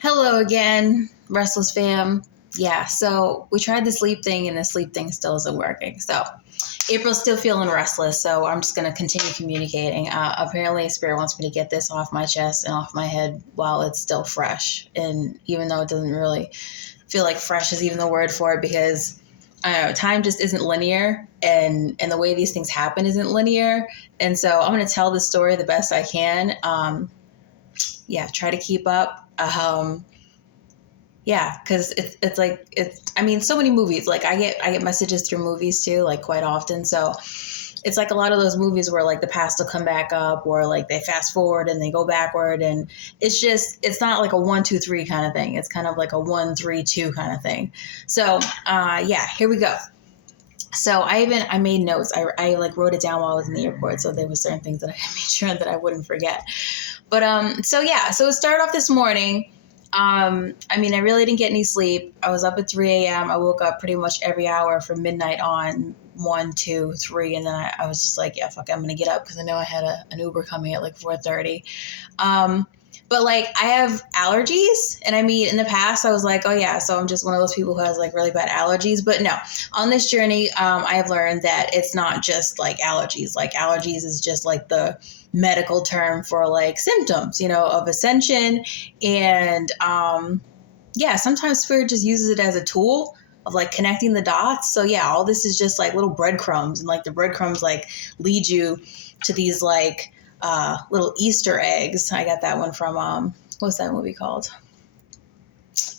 Hello again, Restless fam. Yeah, so we tried the sleep thing and the sleep thing still isn't working. So April's still feeling restless, so I'm just going to continue communicating. Apparently, Spirit wants me to get this off my chest and off my head while it's still fresh. And even though it doesn't really feel like fresh is even the word for it, because I don't know, time just isn't linear, and the way these things happen isn't linear. And so I'm going to tell the story the best I can. Try to keep up. Because it's like so many movies. Like I get messages through movies too, like quite often. So it's like a lot of those movies where like the past will come back up, or like they fast forward and they go backward, and it's not like a 1, 2, 3 kind of thing. It's kind of like a 1, 3, 2 kind of thing. So here we go. So I made notes. I like wrote it down while I was in the airport. So there were certain things that I made sure that I wouldn't forget. But so it started off this morning. I really didn't get any sleep. I was up at 3 a.m. I woke up pretty much every hour from midnight on, 1, 2, 3. And then I was just like, yeah, fuck, I'm going to get up because I know I had an Uber coming at like 4:30. But like I have allergies, and in the past I was like, oh yeah, so I'm just one of those people who has like really bad allergies. But no, on this journey, I have learned that it's not just like allergies. Like allergies is just like the medical term for like symptoms, of ascension. And sometimes Spirit just uses it as a tool of like connecting the dots. So yeah, all this is just like little breadcrumbs, and like the breadcrumbs like lead you to these like little Easter eggs. I got that one from what's that movie called?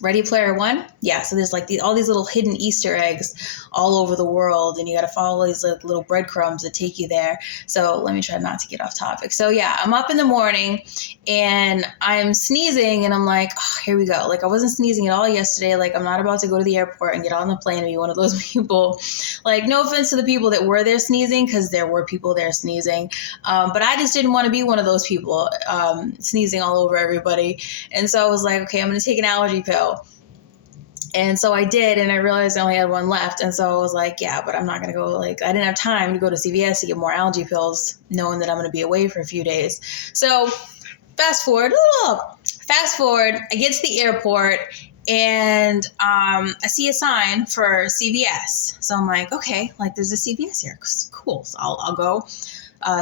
Ready Player One. Yeah, so there's like all these little hidden Easter eggs all over the world, and you got to follow these little breadcrumbs that take you there. So let me try not to get off topic. So yeah, I'm up in the morning and I'm sneezing, and I'm like, oh, here we go. Like I wasn't sneezing at all yesterday. Like I'm not about to go to the airport and get on the plane and be one of those people. Like no offense to the people that were there sneezing, because there were people there sneezing, but I just didn't want to be one of those people sneezing all over everybody. And so I was like, okay, I'm going to take an allergy pill. And so I did, and I realized I only had one left. And so I was like, yeah, but I'm not going to go, like, I didn't have time to go to CVS to get more allergy pills, knowing that I'm going to be away for a few days. So fast forward, I get to the airport, and I see a sign for CVS. So I'm like, okay, like there's a CVS here. Cool. So I'll go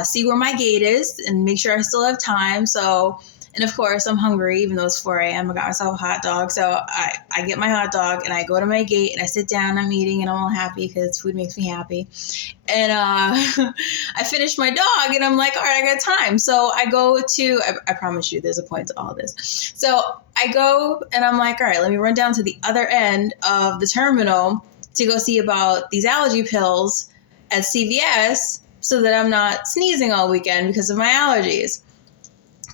see where my gate is and make sure I still have time. So, and of course, I'm hungry, even though it's 4 a.m. I got myself a hot dog. So I get my hot dog and I go to my gate and I sit down, I'm eating, and I'm all happy because food makes me happy. And I finish my dog and I'm like, all right, I got time. So I go to, I promise you there's a point to all this. So I go and I'm like, all right, let me run down to the other end of the terminal to go see about these allergy pills at CVS so that I'm not sneezing all weekend because of my allergies.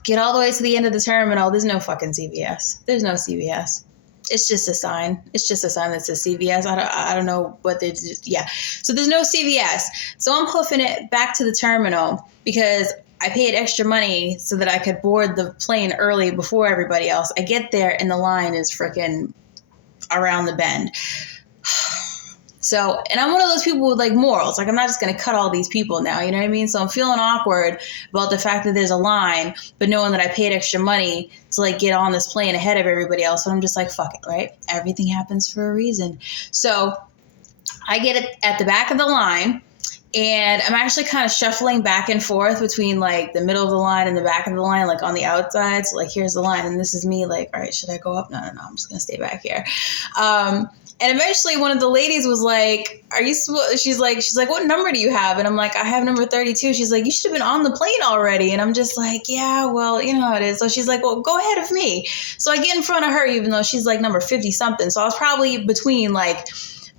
Get all the way to the end of the terminal. There's no fucking CVS. There's no CVS. It's just a sign. It's just a sign that says CVS. I don't know what they just, yeah. So there's no CVS. So I'm hoofing it back to the terminal because I paid extra money so that I could board the plane early before everybody else. I get there and the line is freaking around the bend. So, and I'm one of those people with like morals. Like I'm not just going to cut all these people now, you know what I mean? So I'm feeling awkward about the fact that there's a line, but knowing that I paid extra money to like get on this plane ahead of everybody else. But I'm just like, fuck it, right? Everything happens for a reason. So I get it at the back of the line, and I'm actually kind of shuffling back and forth between like the middle of the line and the back of the line, like on the outside. So like, here's the line, and this is me like, all right, should I go up? No, I'm just going to stay back here. And eventually one of the ladies was like, she's like, what number do you have? And I'm like, I have number 32. She's like, you should have been on the plane already. And I'm just like, yeah, well, you know how it is. So she's like, well, go ahead of me. So I get in front of her, even though she's like number 50 something. So I was probably between like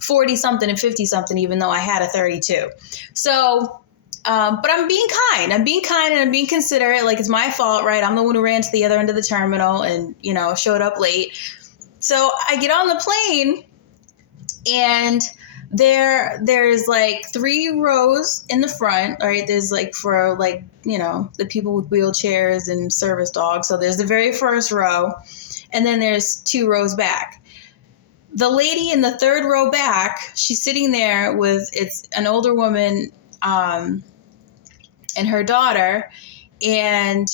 40 something and 50 something, even though I had a 32. So, but I'm being kind and I'm being considerate. Like it's my fault, right? I'm the one who ran to the other end of the terminal and, showed up late. So I get on the plane, and there's like 3 rows in the front, right? There's like for like, the people with wheelchairs and service dogs. So there's the very first row, and then there's 2 rows back. The lady in the 3rd row back, she's sitting there with, it's an older woman and her daughter, and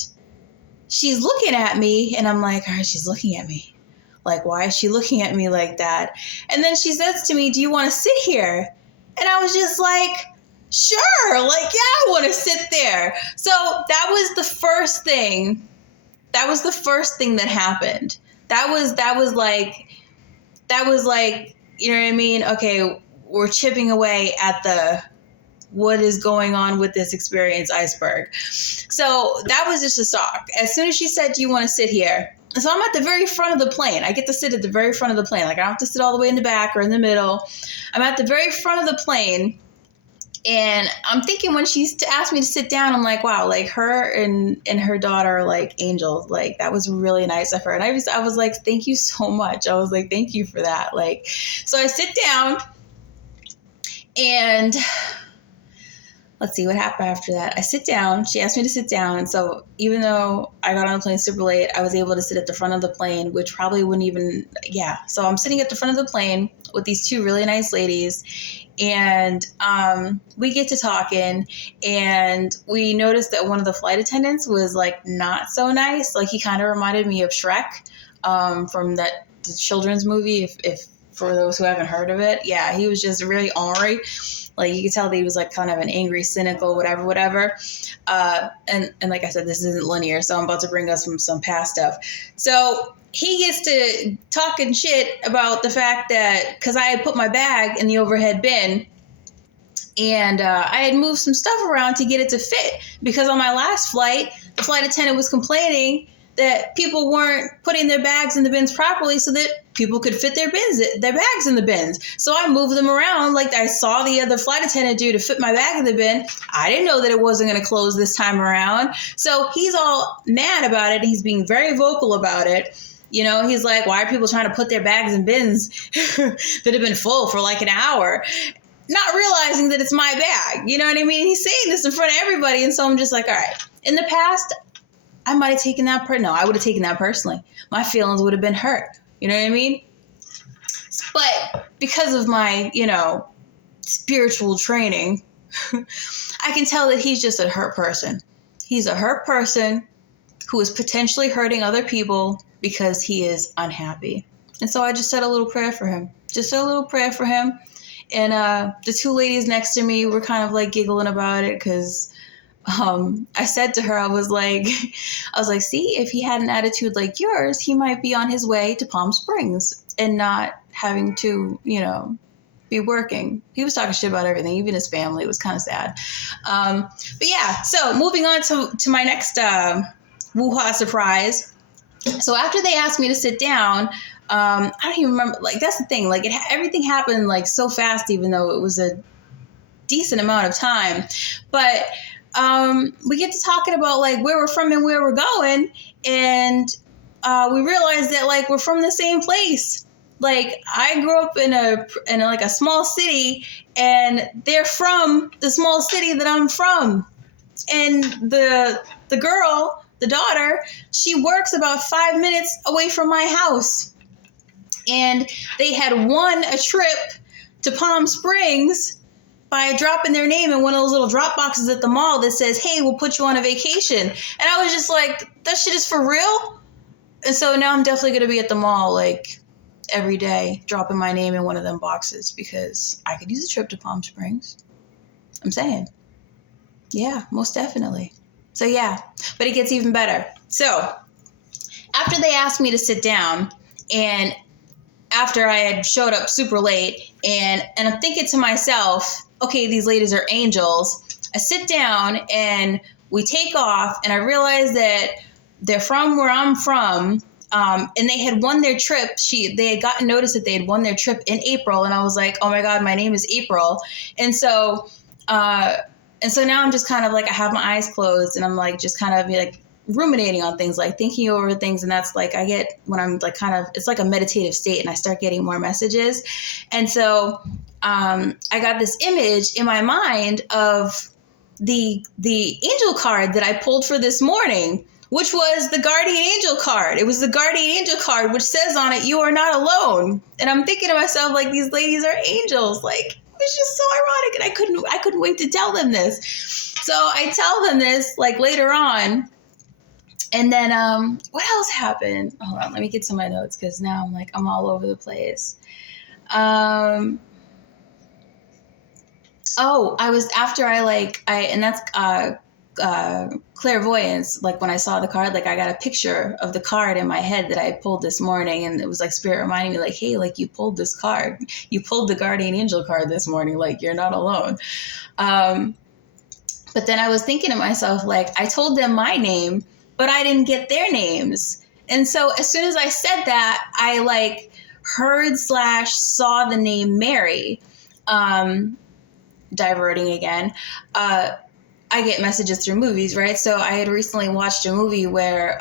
she's looking at me, and I'm like, all right, she's looking at me. Like, why is she looking at me like that? And then she says to me, do you want to sit here? And I was just like, sure. Like, yeah, I want to sit there. So that was the first thing. That was the first thing that happened. That was like, you know what I mean? Okay, we're chipping away at what is going on with this experience iceberg. So that was just a shock. As soon as she said, do you want to sit here? So I'm at the very front of the plane. I get to sit at the very front of the plane. Like, I don't have to sit all the way in the back or in the middle. I'm at the very front of the plane. And I'm thinking, when she asked me to sit down, I'm like, wow, like, her and her daughter are like angels. Like, that was really nice of her. And I was like, thank you so much. I was like, thank you for that. Like, so I sit down, and let's see what happened after that. I sit down. She asked me to sit down. And so even though I got on the plane super late, I was able to sit at the front of the plane, which probably wouldn't even, yeah. So I'm sitting at the front of the plane with these two really nice ladies. And we get to talking, and we noticed that one of the flight attendants was like not so nice. Like, he kind of reminded me of Shrek from the children's movie, if for those who haven't heard of it. Yeah, he was just really ornery. Like, you could tell that he was like kind of an angry, cynical, whatever. And like I said, this isn't linear, so I'm about to bring us some past stuff. So he gets to talking shit about the fact that, because I had put my bag in the overhead bin, and I had moved some stuff around to get it to fit, because on my last flight, the flight attendant was complaining that people weren't putting their bags in the bins properly so that people could fit their bags in the bins. So I moved them around like I saw the other flight attendant do to fit my bag in the bin. I didn't know that it wasn't going to close this time around. So he's all mad about it. He's being very vocal about it. You know, he's like, why are people trying to put their bags in bins that have been full for like an hour? Not realizing that it's my bag. You know what I mean? He's saying this in front of everybody. And so I'm just like, all right. In the past, I might have taken that no, I would have taken that personally. My feelings would have been hurt. You know what I mean? But because of my, spiritual training, I can tell that he's just a hurt person. He's a hurt person who is potentially hurting other people because he is unhappy. And so I just said a little prayer for him. And the two ladies next to me were kind of like giggling about it, because I said to her, I was like, see, if he had an attitude like yours, he might be on his way to Palm Springs and not having to, be working. He was talking shit about everything, even his family. It was kind of sad. But yeah, so moving on to my next woo-ha surprise. So after they asked me to sit down, I don't even remember, like, that's the thing. Like, everything happened like so fast, even though it was a decent amount of time. But we get to talking about like where we're from and where we're going, and we realized that like we're from the same place. Like, I grew up in a small city, and they're from the small city that I'm from. And the girl, the daughter, she works about 5 minutes away from my house. And they had won a trip to Palm Springs by dropping their name in one of those little drop boxes at the mall that says, hey, we'll put you on a vacation. And I was just like, that shit is for real? And so now I'm definitely going to be at the mall like every day, dropping my name in one of them boxes, because I could use a trip to Palm Springs. I'm saying. Yeah, most definitely. So yeah, but it gets even better. So after they asked me to sit down, and after I had showed up super late, and I'm thinking to myself, okay, these ladies are angels. I sit down and we take off, and I realize that they're from where I'm from. And they had won their trip. They had gotten notice that they had won their trip in April. And I was like, oh my God, my name is April. And so now I'm just kind of like, I have my eyes closed, and I'm like, just kind of like ruminating on things, like thinking over things. And that's like, I get when I'm like kind of, it's like a meditative state, and I start getting more messages. And so I got this image in my mind of the angel card that I pulled for this morning, which was the guardian angel card. It was the guardian angel card, which says on it, you are not alone. And I'm thinking to myself, like, these ladies are angels. Like, it was just so ironic. And I couldn't wait to tell them this. So I tell them this like later on. And then what else happened? Hold on, let me get to my notes because now I'm all over the place. Oh, I was after and that's clairvoyance. Like when I saw the card, like I got a picture of the card in my head that I pulled this morning, and it was like spirit reminding me, like, hey, like you pulled this card, you pulled the guardian angel card this morning, like you're not alone. But then I was thinking to myself, like, I told them my name, but I didn't get their names. And so as soon as I said that, I like heard / saw the name Mary. Diverting again. I get messages through movies, right? So I had recently watched a movie where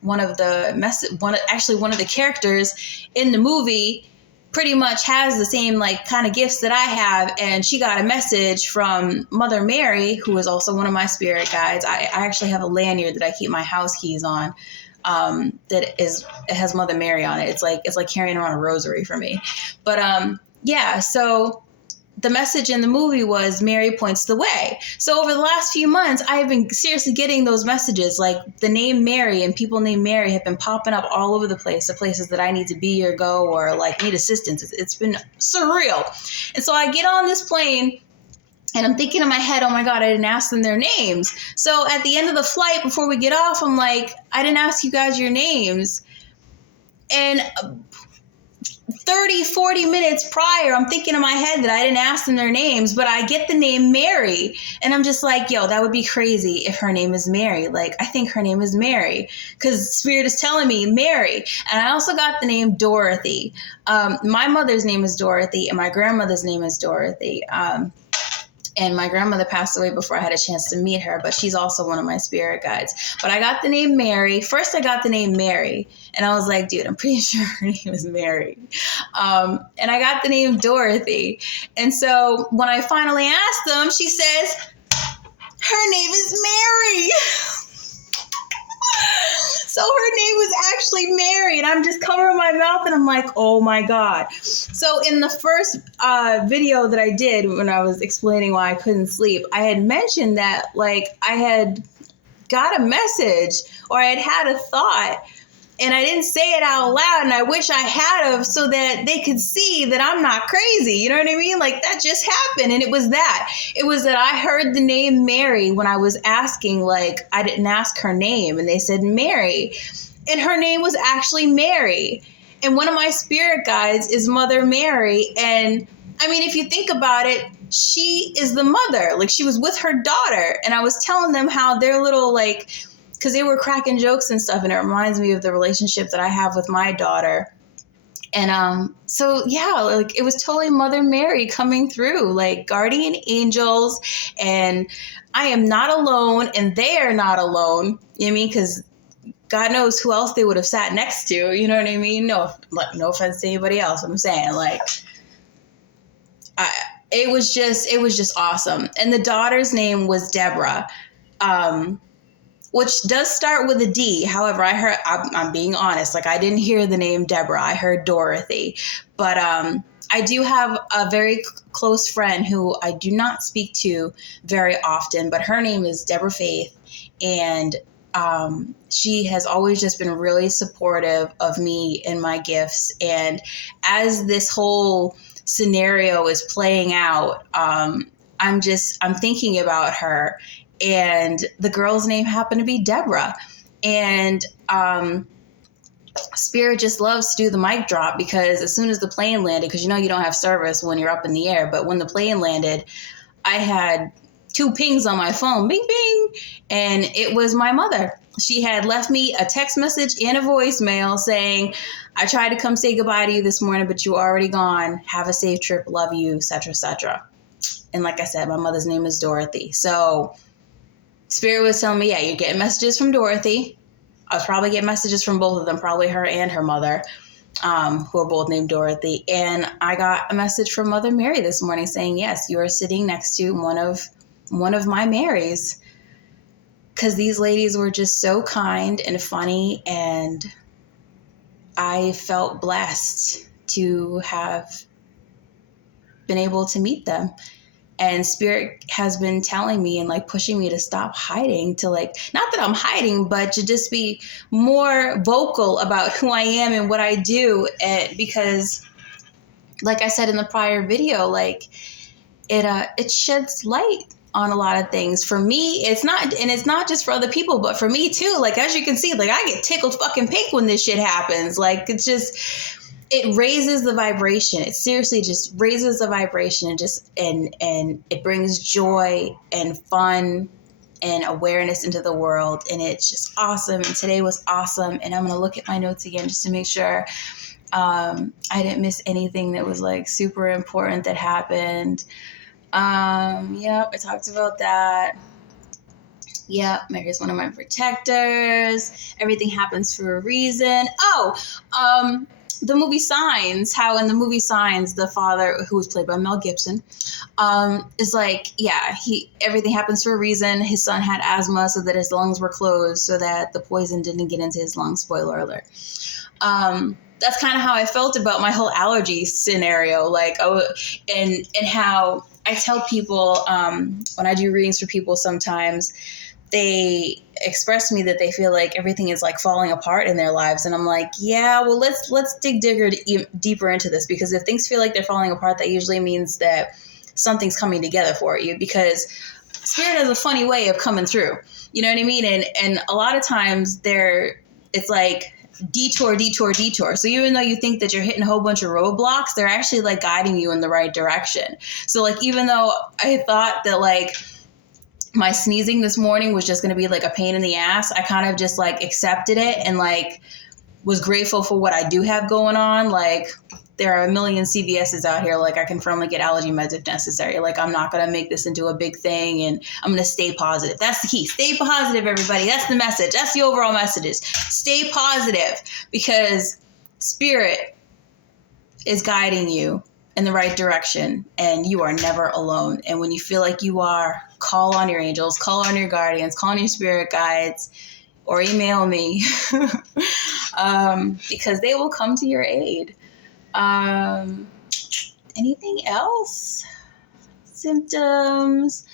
one of the characters in the movie pretty much has the same like kind of gifts that I have, and she got a message from Mother Mary, who is also one of my spirit guides. I actually have a lanyard that I keep my house keys on. It has Mother Mary on it. It's like carrying around a rosary for me. But yeah, so the message in the movie was Mary points the way. So over the last few months, I've been seriously getting those messages, like the name Mary and people named Mary have been popping up all over the place, the places that I need to be or go or like need assistance. It's been surreal. And so I get on this plane and I'm thinking in my head, oh my God, I didn't ask them their names. So at the end of the flight, before we get off, I'm like, I didn't ask you guys your names. And 30, 40 minutes prior, I'm thinking in my head that I didn't ask them their names, but I get the name Mary. And I'm just like, yo, that would be crazy if her name is Mary. Like, I think her name is Mary because Spirit is telling me Mary. And I also got the name Dorothy. My mother's name is Dorothy and my grandmother's name is Dorothy. And my grandmother passed away before I had a chance to meet her, but she's also one of my spirit guides. But I got the name Mary. First, I got the name Mary, and I was like, dude, I'm pretty sure her name is Mary. And I got the name Dorothy. And so when I finally asked them, she says, her name is Mary. So her name was actually Mary, and I'm just covering my mouth, and I'm like, oh my God. So in the first video that I did when I was explaining why I couldn't sleep, I had mentioned that like I had got a message or I had a thought, and I didn't say it out loud, and I wish I had of so that they could see that I'm not crazy. You know what I mean? Like that just happened, and it was that. It was that I heard the name Mary when I was asking, like I didn't ask her name, and they said Mary, and her name was actually Mary. And one of my spirit guides is Mother Mary, and I mean, if you think about it, she is the mother. Like she was with her daughter, and I was telling them how their little like, because they were cracking jokes and stuff, and it reminds me of the relationship that I have with my daughter. And so yeah, like it was totally Mother Mary coming through, like guardian angels, and I am not alone, and they are not alone. You know what I mean? Because God knows who else they would have sat next to. You know what I mean? No offense to anybody else. I'm saying like, it was just awesome. And the daughter's name was Deborah. Which does start with a D. However, I'm being honest, like I didn't hear the name Deborah. I heard Dorothy. But I do have a very close friend who I do not speak to very often, but her name is Deborah Faith. And she has always just been really supportive of me and my gifts. And as this whole scenario is playing out, I'm thinking about her. And the girl's name happened to be Deborah. And Spirit just loves to do the mic drop, because as soon as the plane landed, because you don't have service when you're up in the air, but when the plane landed, I had 2 pings on my phone, bing, bing, and it was my mother. She had left me a text message and a voicemail saying, I tried to come say goodbye to you this morning, but you were already gone. Have a safe trip. Love you, etc., etc. And like I said, my mother's name is Dorothy. So Spirit was telling me, yeah, you're getting messages from Dorothy. I was probably getting messages from both of them, probably her and her mother, who are both named Dorothy. And I got a message from Mother Mary this morning saying, yes, you are sitting next to one of my Marys. Because these ladies were just so kind and funny, and I felt blessed to have been able to meet them. And spirit has been telling me and like pushing me to stop hiding, to like, not that I'm hiding, but to just be more vocal about who I am and what I do. And because like I said in the prior video, like it sheds light on a lot of things. For me, it's not just for other people, but for me too. Like, as you can see, like I get tickled fucking pink when this shit happens. Like, it raises the vibration. It seriously just raises the vibration, and it brings joy and fun and awareness into the world. And it's just awesome. And today was awesome. And I'm going to look at my notes again just to make sure I didn't miss anything that was like super important that happened. Yep, I talked about that. Yep, Mary's one of my protectors. Everything happens for a reason. The movie Signs, how in the movie Signs, the father, who was played by Mel Gibson, is like, yeah, everything happens for a reason. His son had asthma, so that his lungs were closed, so that the poison didn't get into his lungs. Spoiler alert. That's kind of how I felt about my whole allergy scenario. Like, and how I tell people, when I do readings for people, sometimes they express to me that they feel like everything is like falling apart in their lives. And I'm like, yeah, well, let's dig deeper into this, because if things feel like they're falling apart, that usually means that something's coming together for you, because spirit has a funny way of coming through. You know what I mean? And a lot of times it's like detour. So even though you think that you're hitting a whole bunch of roadblocks, they're actually like guiding you in the right direction. So like, even though I thought that like my sneezing this morning was just going to be like a pain in the ass, I kind of just like accepted it and like was grateful for what I do have going on. Like, there are a million CVS's out here. Like, I can firmly get allergy meds if necessary. Like, I'm not going to make this into a big thing, and I'm going to stay positive. That's the key. Stay positive, everybody. That's the message. That's the overall message. Stay positive, because spirit is guiding you in the right direction, and you are never alone. And when you feel like you are, call on your angels, call on your guardians, call on your spirit guides, or email me, because they will come to your aid. Anything else? Symptoms.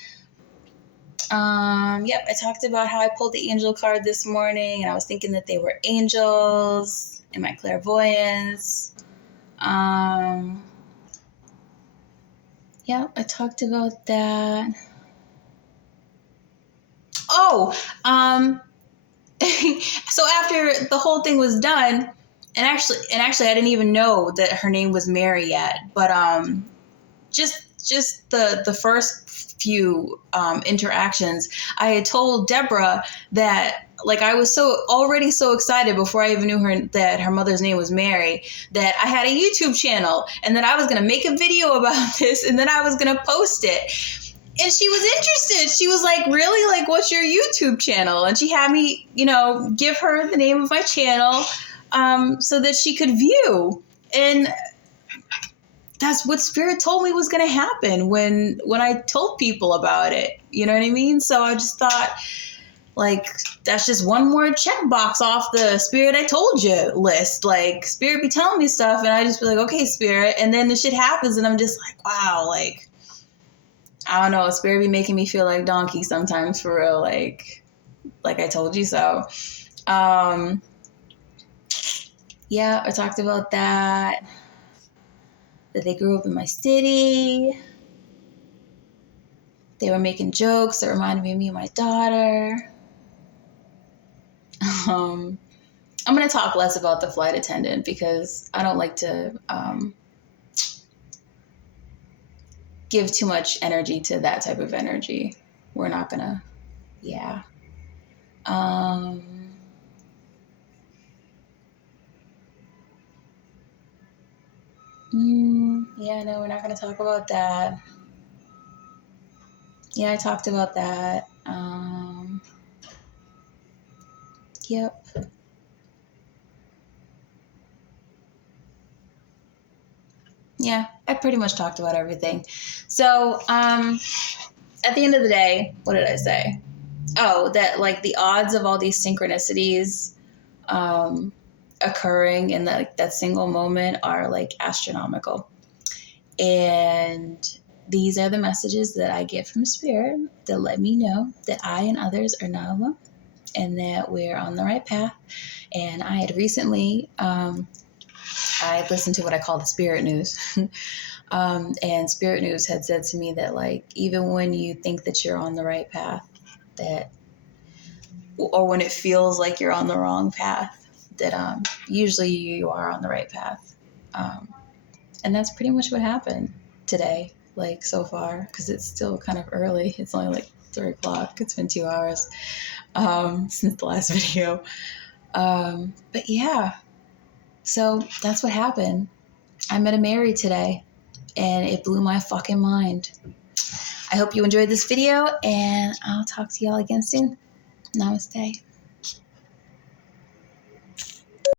Yep, I talked about how I pulled the angel card this morning, and I was thinking that they were angels in my clairvoyance. Yep, I talked about that. So after the whole thing was done, and actually I didn't even know that her name was Mary yet, but just the first few interactions, I had told Deborah that, like, I was already so excited before I even knew that her mother's name was Mary, that I had a YouTube channel, and that I was going to make a video about this, and then I was going to post it. And she was interested. She was like, really? Like, what's your YouTube channel? And she had me, give her the name of my channel so that she could view. And that's what spirit told me was going to happen when I told people about it. You know what I mean? So I just thought, like, that's just one more checkbox off the spirit I told you list. Like, spirit be telling me stuff, and I just be like, okay, spirit. And then the shit happens, and I'm just like, wow, like, I don't know, spirit be making me feel like donkey sometimes, for real, like I told you so. Yeah, I talked about that they grew up in my city. They were making jokes that reminded me of me and my daughter. I'm going to talk less about the flight attendant, because I don't like to give too much energy to that type of energy. We're not going to, yeah. Yeah, no, we're not going to talk about that. Yeah, I talked about that. Yep. Yeah, I pretty much talked about everything. So, at the end of the day, what did I say? Oh, that like the odds of all these synchronicities occurring in that single moment are like astronomical. And these are the messages that I get from Spirit that let me know that I and others are not alone and that we're on the right path. And I had recently, I listened to what I call the Spirit News. And Spirit News had said to me that, like, even when you think that you're on the right path, that, or when it feels like you're on the wrong path, that usually you are on the right path. And that's pretty much what happened today, like so far, because it's still kind of early. It's only like 3 o'clock. It's been 2 hours since the last video. But yeah, so that's what happened. I met a Mary today, and it blew my fucking mind. I hope you enjoyed this video, and I'll talk to y'all again soon. Namaste.